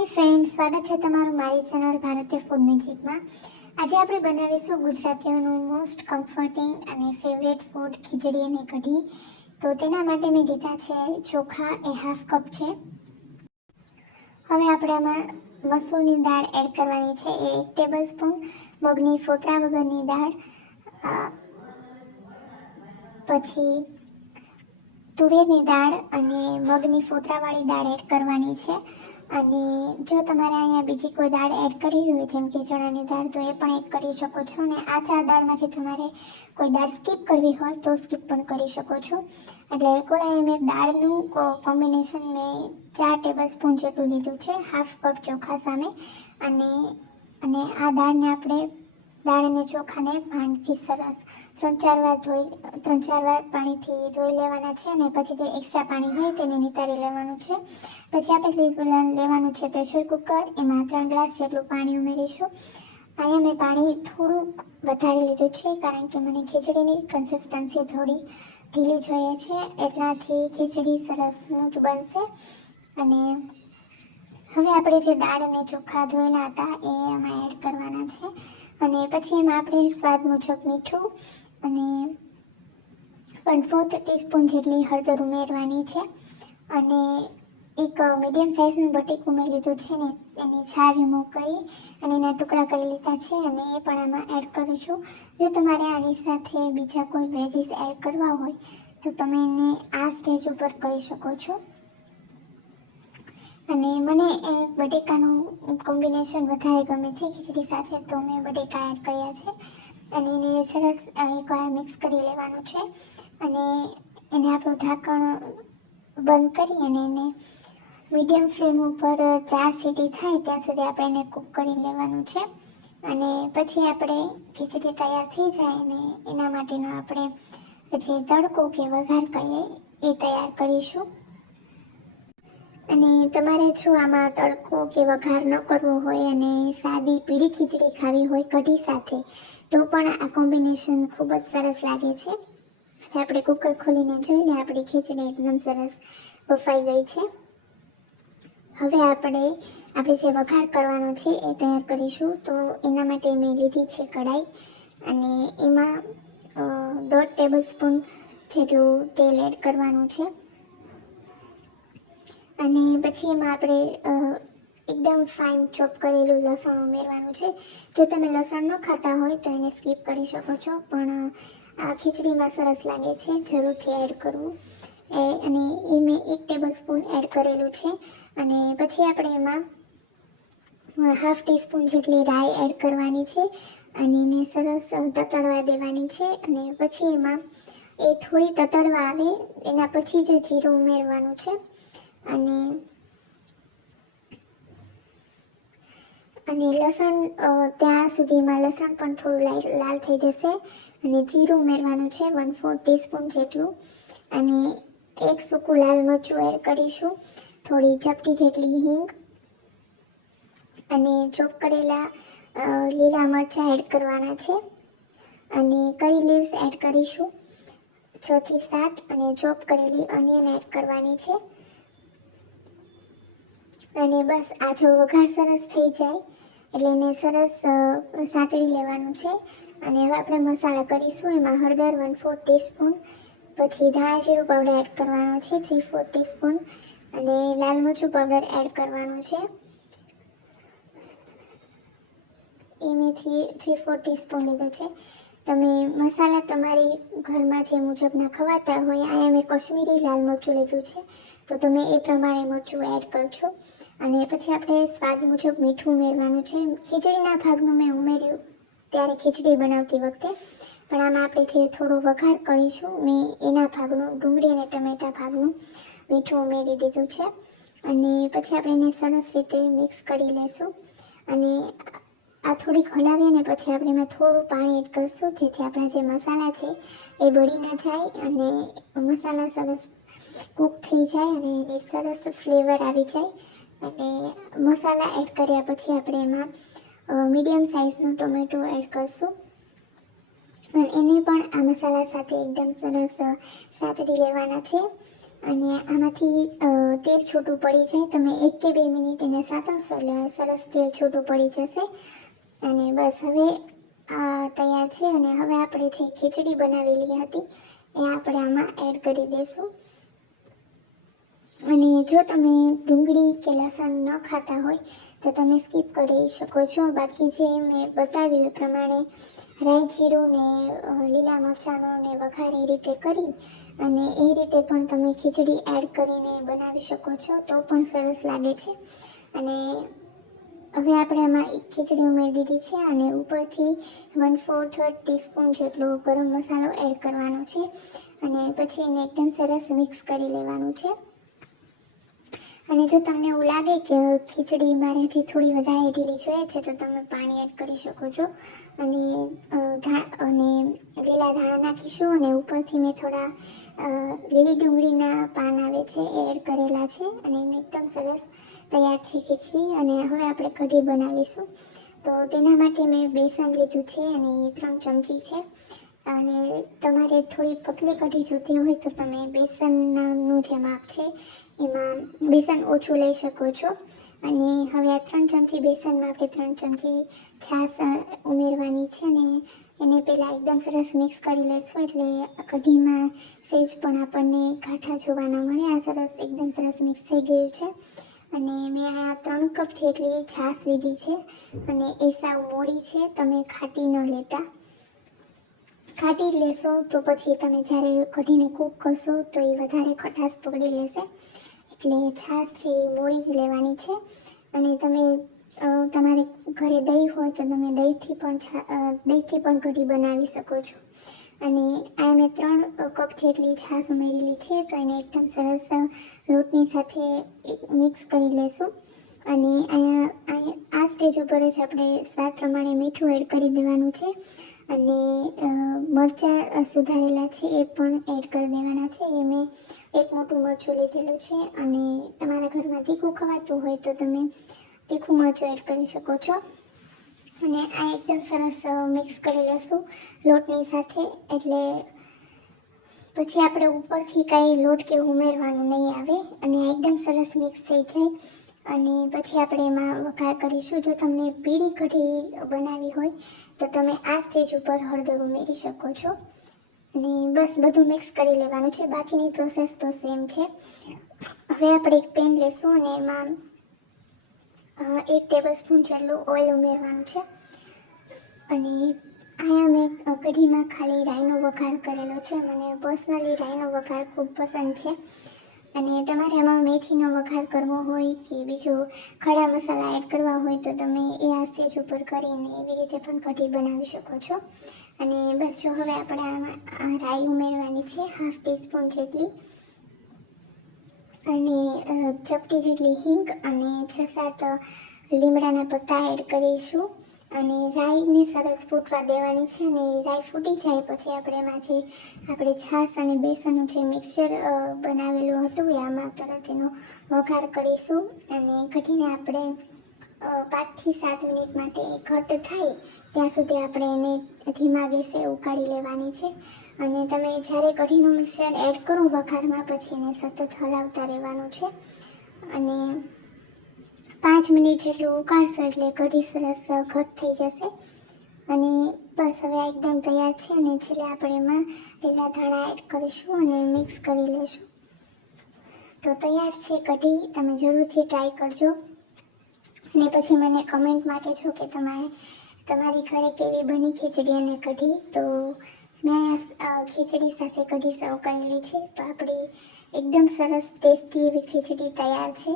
Hi friends, સ્વાગત છે તમારું મારી ચેનલ ભારતીય ફૂડ મેજિકમાં. આજે આપણે બનાવીશું ગુજરાતીઓનું મોસ્ટ કમ્ફર્ટિંગ અને ફેવરેટ ફૂડ ખીચડી અને કઢી. તો તેના માટે મેં લીધા છે ચોખા, એ હાફ કપ છે. હવે આપણે આમાં મસૂરની દાળ એડ કરવાની છે, એ 1 ટેબલ સ્પૂન. મગની ફોતરા વગરની દાળ, પછી તુવેરની દાળ અને મગની ફોતરાવાળી દાળ એડ કરવાની છે. અને જો તમારે અહીંયા બીજી કોઈ દાળ એડ કરવી હોય, જેમ કે ચણાની દાળ, તો એ પણ એડ કરી શકો છો. અને આ 4 દાળમાંથી તમારે કોઈ દાળ સ્કીપ કરવી હોય તો સ્કીપ પણ કરી શકો છો. એટલે કુલ મેં દાળનું કોમ્બિનેશન મેં 4 ટેબલ સ્પૂન જેટલું લીધું છે, હાફ કપ ચોખા સામે. અને આ દાળ અને ચોખાને પાણીથી સરસ 3-4 વાર પાણીથી ધોઈ લેવાના છે. અને પછી જે એક્સ્ટ્રા પાણી હોય તેને નિતારી લેવાનું છે. પછી આપણે લેવાનું છે પ્રેશર કુકર, એમાં 3 ગ્લાસ જેટલું પાણી ઉમેરીશું. અહીંયા મેં પાણી થોડુંક વધારે લીધું છે, કારણ કે મને ખીચડીની કન્સિસ્ટન્સી થોડી ઢીલી જોઈએ છે, એટલાથી ખીચડી સરસ સ્મૂથ બનશે. અને હવે આપણે જે દાળ અને ચોખા ધોયેલા હતા એ આમાં એડ કરવાના છે. અને પછી એમાં આપણે સ્વાદ મુજબ મીઠું અને 1/4 ટીસ્પૂન જેટલી હળદર ઉમેરવાની છે. અને એક મીડિયમ સાઇઝનું બટેકું મેં લીધું છે ને, એની છાલ રિમૂવ કરી અને એના ટુકડા કરી લીધા છે, અને એ પણ આમાં એડ કરીશું. જો તમારે આની સાથે બીજા કોઈ વેજીસ એડ કરવા હોય તો તમે એને આ સ્ટેજ ઉપર કરી શકો છો. અને મને બટેકાનું કોમ્બિનેશન વધારે ગમે છે ખીચડી સાથે, તો મેં બટેકા એડ કર્યા છે. અને એને સરસ એકવાર મિક્સ કરી લેવાનું છે. અને એને આપણું ઢાંકણ બંધ કરી અને એને મીડિયમ ફ્લેમ ઉપર 4 સીટી થાય ત્યાં સુધી આપણે એને કૂક કરી લેવાનું છે. અને પછી આપણે ખીચડી તૈયાર થઈ જાય અને એના માટેનો આપણે જે તડકો કે વઘાર કહીએ એ તૈયાર કરીશું. અને તમારે જો આમાં તડકો કે વઘાર ન કરવો હોય અને સાદી પીળી ખીચડી ખાવી હોય કઢી સાથે, તો પણ આ કોમ્બિનેશન ખૂબ જ સરસ લાગે છે. આપણે કુકર ખોલીને જોઈને આપણી ખીચડી એકદમ સરસ બફાઈ ગઈ છે. હવે આપણે જે વઘાર કરવાનો છે એ તૈયાર કરીશું. તો એના માટે મેં લીધી છે કઢાઈ, અને એમાં 1.5 ટેબલ સ્પૂન જેટલું તેલ એડ કરવાનું છે. અને પછી એમાં આપણે એકદમ ફાઇન ચોપ કરેલું લસણ ઉમેરવાનું છે. જો તમે લસણ ન ખાતા હોય તો એને સ્કીપ કરી શકો છો, પણ આ ખીચડીમાં સરસ લાગે છે, જરૂરથી એડ કરવું. અને એ મેં 1 ટેબલ સ્પૂન એડ કરેલું છે. અને પછી આપણે એમાં 1/2 ટીસ્પૂન જેટલી રાઈ એડ કરવાની છે, અને એને સરસ તતડવા દેવાની છે. અને પછી એમાં એ થોડી તતડવા આવે એના પછી જ જીરું ઉમેરવાનું છે. અને લસણ ત્યાં સુધીમાં લસણ પણ થોડું લાલ થઈ જશે. અને જીરું ઉમેરવાનું છે 1/4 ટીસ્પૂન જેટલું. અને 1 સૂકું લાલ મરચું એડ કરીશું, થોડી ચપટી જેટલી હિંગ, અને ચોપ કરેલા લીલા મરચાં એડ કરવાના છે. અને કરી લીવ્સ એડ કરીશું 6 થી 7, અને ચોપ કરેલી ઓનિયન એડ કરવાની છે. અને બસ આ જો વઘાર સરસ થઈ જાય એટલે એને સરસ સાતળી લેવાનું છે. અને હવે આપણે મસાલા કરીશું. એમાં હળદર 1/4 ટીસ્પૂન, પછી ધાણા જીરું પાવડર એડ કરવાનો છે 3/4 ટીસ્પૂન, અને લાલ મરચું પાવડર એડ કરવાનું છે, એ મેં 3/4 ટીસ્પૂન લીધું છે. તમે મસાલા તમારી ઘરમાં જે મુજબના ખવાતા હોય, અહીંયા મેં કશ્મીરી લાલ મરચું લીધું છે, તો તમે એ પ્રમાણે મરચું એડ કરજો. અને પછી આપણે સ્વાદ મુજબ મીઠું ઉમેરવાનું છે. ખીચડીના ભાગનું મેં ઉમેર્યું ત્યારે ખીચડી બનાવતી વખતે, પણ આમાં આપણે જે થોડો વઘાર કરીશું મેં એના ભાગનું, ડુંગળી અને ટમેટા ભાગનું મીઠું ઉમેરી દીધું છે. અને પછી આપણે એને સરસ રીતે મિક્સ કરી લઈશું. અને આ થોડીક હલાવીએ અને પછી આપણે એમાં થોડું પાણી એડ કરીશું, જેથી આપણા જે મસાલા છે એ બળી ન જાય અને મસાલા સરસ કૂક થઈ જાય અને એની સરસ ફ્લેવર આવી જાય. અને મસાલા એડ કર્યા પછી આપણે એમાં મીડિયમ સાઇઝનું ટોમેટો એડ કરીશું, અને એને પણ આ મસાલા સાથે એકદમ સરસ સાતળી લેવાના છે. અને આમાંથી તેલ છૂટું પડી જાય. તમે 1 કે 2 મિનિટ એને સાતળશો એટલે સરસ તેલ છૂટું પડી જશે. અને બસ હવે આ તૈયાર છે. અને હવે આપણે જે ખીચડી બનાવેલી હતી એ આપણે આમાં એડ કરી દઈશું. અને જો તમે ડુંગળી કે લસણ ન ખાતા હોય તો તમે સ્કીપ કરી શકો છો. બાકી જે મેં બતાવ્યું એ પ્રમાણે રાઈ જીરું ને લીલા મરચાંનો ને વઘાર એ રીતે કરી અને એ રીતે પણ તમે ખીચડી એડ કરીને બનાવી શકો છો તો પણ સરસ લાગે છે. અને હવે આપણે આમાં ખીચડી ઉમેરી દીધી છે અને ઉપરથી 1/4 ટીસ્પૂન જેટલો ગરમ મસાલો એડ કરવાનો છે. અને પછી એને એકદમ સરસ મિક્સ કરી લેવાનું છે. અને જો તમને એવું લાગે કે ખીચડી મારે હજી થોડી વધારે ઢીલી જોઈએ છે તો તમે પાણી એડ કરી શકો છો. અને લીલા ધાણા નાખીશું અને ઉપરથી મેં થોડા લીલી ડુંગળીના પાન આવે છે એ એડ કરેલા છે. અને એકદમ સરસ તૈયાર છે ખીચડી. અને હવે આપણે કઢી બનાવીશું. તો તેના માટે મેં બેસન લીધું છે અને 3 ચમચી છે. અને તમારે થોડી પતલી કઢી જોતી હોય તો તમે બેસનનું જે માપ છે એમાં બેસન ઓછું લઈ શકો છો. અને હવે આ 3 ચમચી બેસનમાં આપણે 3 ચમચી છાશ ઉમેરવાની છે. અને એને પહેલાં એકદમ સરસ મિક્સ કરી લઈશું એટલે કઢીમાં સહેજ પણ આપણને ગાંઠા જોવા ન મળે. આ સરસ એકદમ સરસ મિક્સ થઈ ગયું છે. અને મેં આ 3 કપ જેટલી છાશ લીધી છે. અને એ સાવ મોળી છે, તમે ખાટી ન લેતા. ખાટી લેશો તો પછી તમે જ્યારે કઢીને કૂક કરશો તો એ વધારે ખટાશ પકડી લેશે. એટલે છાશ છે એ મોળી જ લેવાની છે. અને તમે તમારે ઘરે દહીં હોય તો તમે દહીંથી પણ કઢી બનાવી શકો છો. અને આ મેં 3 કપ જેટલી છાશ ઉમેરેલી છે તો એને એકદમ સરસ લોટની સાથે મિક્સ કરી લેશું. અને આ સ્ટેજ ઉપર જ આપણે સ્વાદ પ્રમાણે મીઠું એડ કરી દેવાનું છે. અને મરચાં સુધારેલા છે એ પણ એડ કરી દેવાના છે. એ મેં 1 મોટું મરચું લીધેલું છે. અને તમારા ઘરમાં તીખું ખવાતું હોય તો તમે તીખું મરચું એડ કરી શકો છો. અને આ એકદમ સરસ મિક્સ કરી લેશું લોટની સાથે. એટલે પછી આપણે ઉપરથી કાંઈ લોટ કે ઉમેરવાનું નહીં આવે. અને આ એકદમ સરસ મિક્સ થઈ જાય અને પછી આપણે એમાં વઘાર કરીશું. જો તમને પીળી કઢી બનાવી હોય તો તમે આ સ્ટેજ ઉપર હળદર ઉમેરી શકો છો. અને બસ બધું મિક્સ કરી લેવાનું છે. બાકીની પ્રોસેસ તો સેમ છે. હવે આપણે એક પેન લેશું અને એમાં 1 ટેબલસ્પૂન જેટલું ઓઇલ ઉમેરવાનું છે. અને અહીંયા મેં કઢીમાં ખાલી રાઈનો વઘાર કરેલો છે. મને પર્સનલી રાઈનો વઘાર ખૂબ પસંદ છે. અને તમારે આમાં મેથીનો વઘાર કરવો હોય કે બીજો ખડા મસાલા એડ કરવા હોય તો તમે એ આ સ્ટેજ ઉપર કરીને એવી રીતે પણ કઢી બનાવી શકો છો. અને બસ જો હવે આપણે આમાં રાઈ ઉમેરવાની છે 1/2 ટીસ્પૂન જેટલી. અને ચપટી જેટલી હિંગ અને 6-7 લીમડાના પત્તા એડ કરીશું. અને રાઈને સરસ ફૂટવા દેવાની છે. અને રાઈ ફૂટી જાય પછી આપણે એમાં જે આપણે છાશ અને બેસનનું જે મિક્સચર બનાવેલું હતું એ આમાં તરત એનો વઘાર કરીશું. અને કઢીને આપણે 5 થી 7 મિનિટ માટે ઘટ્ટ થાય ત્યાં સુધી આપણે એને ધીમા ગેસે ઉકાળી લેવાની છે. અને તમે જ્યારે કઢીનું મિક્સચર એડ કરો વઘારમાં પછી એને સતત હલાવતા રહેવાનું છે. અને 5 મિનિટ જેટલું ઉકાળશો એટલે કઢી સરસ ઘટ થઈ જશે. અને બસ હવે આ એકદમ તૈયાર છે. અને છેલ્લે આપણે એમાં લીલા ધાણા એડ કરીશું અને મિક્સ કરી લઈશું. તો તૈયાર છે કઢી. તમે જરૂરથી ટ્રાય કરજો. અને પછી મને કમેન્ટમાં કહેજો કે તમારી ઘરે કેવી બની ખીચડી અને કઢી. તો મેં ખીચડી સાથે કઢી સર્વ કરેલી છે. તો આપણી એકદમ સરસ ટેસ્ટી એવી ખીચડી તૈયાર છે.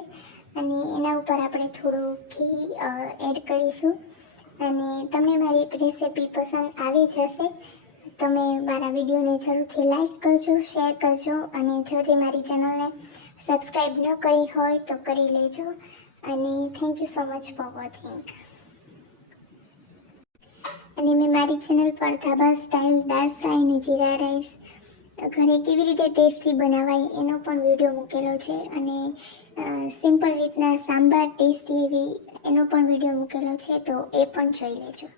અને એના ઉપર આપણે થોડું ઘી એડ કરીશું. અને તમને મારી રેસિપી પસંદ આવી જશે. તમે મારા વિડીયોને જરૂરથી લાઈક કરજો, શેર કરજો. અને જો જે મારી ચેનલને સબસ્ક્રાઈબ ન કરી હોય તો કરી લેજો. અને thank you so much for watching. અને મેં મારી ચેનલ પર ધાબા સ્ટાઇલ દાળ ફ્રાય અને જીરા રાઈસ ઘરે કેવી રીતે ટેસ્ટી બનાવાય એનો પણ વિડીયો મૂકેલો છે. અને સિમ્પલ રીતના સાંભાર ટેસ્ટી એવી એનો પણ વિડીયો મૂકેલો છે. તો એ પણ જોઈ લેજો.